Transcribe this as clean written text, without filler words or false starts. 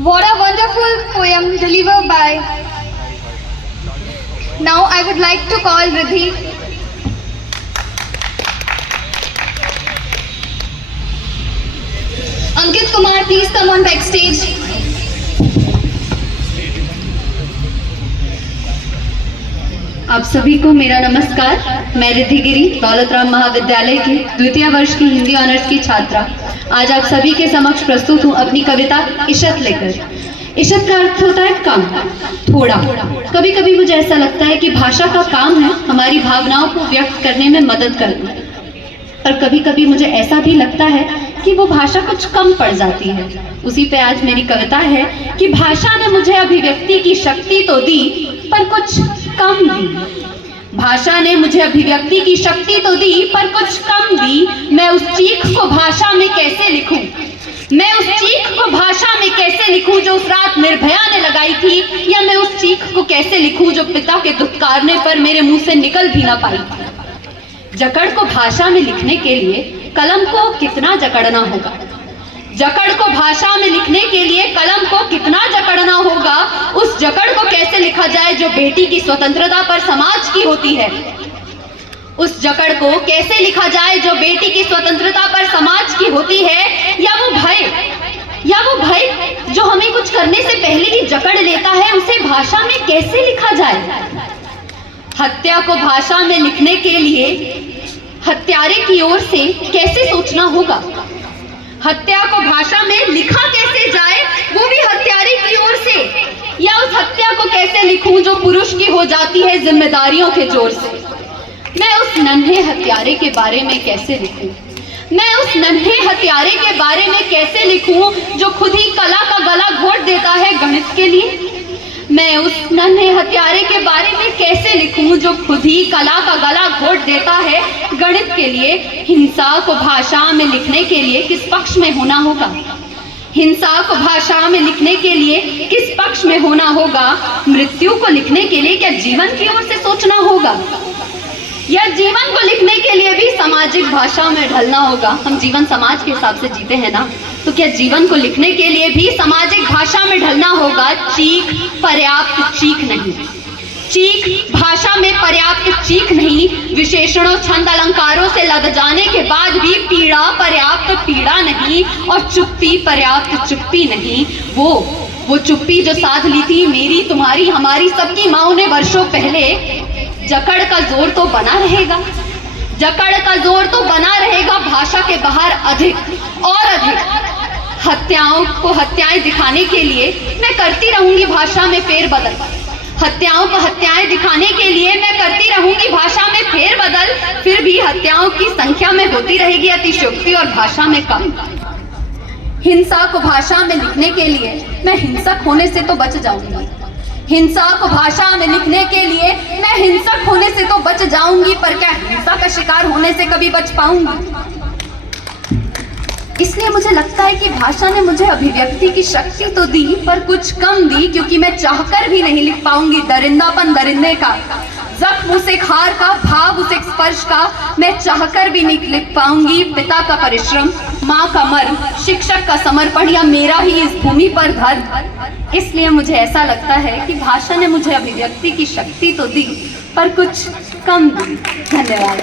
What a wonderful poem delivered by. Now I would like to call Riddhi. Ankit Kumar, please come on backstage. आप सभी को मेरा नमस्कार। मैं रिद्धि गिरी दौलतराम महाविद्यालय की द्वितीय वर्ष की हिंदी ऑनर्स की छात्रा आज आप सभी के समक्ष प्रस्तुत हूँ अपनी कविता इशत लेकर। इशत का अर्थ होता है कम, थोड़ा। कभी कभी मुझे ऐसा लगता है कि भाषा का काम है हमारी भावनाओं को व्यक्त करने में मदद करना, पर कभी कभी मुझे ऐसा भी लगता है कि वो भाषा कुछ कम पड़ जाती है। उसी पे आज मेरी कविता है कि भाषा ने मुझे अभिव्यक्ति की शक्ति तो दी पर कुछ कम दी। भाषा ने मुझे अभिव्यक्ति की शक्ति तो दी पर कुछ कम दी। मैं उस चीख को भाषा में कैसे लिखूं, मैं उस चीख को भाषा में कैसे लिखूं जो उस रात निर्भया ने लगाई थी, या मैं उस चीख को कैसे लिखूं जो पिता के दुत्कारने पर मेरे मुंह से निकल भी ना पाई थी। जकड़ को भाषा में लिखने के लिए कलम को कितना जकड़ना होगा, जकड़ को भाषा में लिखने के लिए कलम को कितना जकड़ना होगा। उस जकड़ को कैसे लिखा जाए जो बेटी की स्वतंत्रता पर समाज की होती है, उस जकड़ को कैसे लिखा जाए जो बेटी की स्वतंत्रता पर समाज की होती है। या वो भय जो हमें कुछ करने से पहले ही जकड़ लेता है, उसे भाषा में कैसे लिखा जाए। हत्या को भाषा में लिखने के लिए हत्यारे की ओर से कैसे सोचना होगा, हत्या को भाषा में लिखा कैसे जाए, वो भी हत्यारे की ओर से। या उस हत्या को कैसे लिखूं जो पुरुष की हो जाती है जिम्मेदारियों के जोर से। मैं उस नन्हे हत्यारे के बारे में कैसे लिखूं, मैं उस नन्हे हत्यारे के बारे में कैसे लिखूं जो खुद ही कला का गला घोट देता है गणित के लिए। मैं उस नन्हे हत्यारे के बारे में कैसे लिखूं जो खुद ही कला का गला घोट देता है गणित के लिए। हिंसा को भाषा में लिखने के लिए किस पक्ष में होना होगा, हिंसा को भाषा में लिखने के लिए किस पक्ष में होना होगा। मृत्यु को लिखने के लिए क्या जीवन की ओर से सोचना होगा, या जीवन को लिखने के लिए भी सामाजिक भाषा में ढलना होगा। हम जीवन समाज के हिसाब से जीते हैं ना, तो क्या जीवन को लिखने के लिए भी सामाजिक भाषा में ढलना होगा। चीख पर्याप्त चीख नहीं, चीख भाषा में पर्याप्त चीख नहीं। विशेषणों छंद अलंकारों से लद जाने के बाद भी पीड़ा पर्याप्त पीड़ा नहीं, और चुप्पी पर्याप्त चुप्पी नहीं। वो चुप्पी जो साध ली थी मेरी तुम्हारी हमारी सबकी माओ ने वर्षों पहले। जकड़ का जोर तो बना रहेगा, जकड़ का जोर तो बना रहेगा। भाषा के बाहर अधिक और अधिक हत्याओं को हत्याएं दिखाने के लिए मैं करती रहूंगी भाषा में फेरबदल। हत्याओं को हत्याएं दिखाने के लिए मैं करती रहूंगी भाषा में फेरबदल। फिर भी हत्याओं की संख्या में होती रहेगी अतिशयोक्ति और भाषा में कम। हिंसा को भाषा में लिखने के लिए मैं हिंसक होने से तो बच जाऊंगी, हिंसा को भाषा में लिखने के लिए मैं हिंसक होने से तो बच जाऊंगी, पर क्या हिंसा का शिकार होने से कभी बच पाऊंगी। इसलिए मुझे लगता है कि भाषा ने मुझे अभिव्यक्ति की शक्ति तो दी पर कुछ कम दी, क्योंकि मैं चाहकर भी नहीं लिख पाऊंगी दरिंदापन दरिंदे का, जख्म उस एक हार का, भाव उस एक स्पर्श का मैं चाहकर भी नहीं लिख पाऊंगी। पिता का परिश्रम, माँ का मर्म, शिक्षक का समर्पण, या मेरा ही इस भूमि पर धर्म। इसलिए मुझे ऐसा लगता है कि भाषा ने मुझे अभिव्यक्ति की शक्ति तो दी पर कुछ कम दी। धन्यवाद।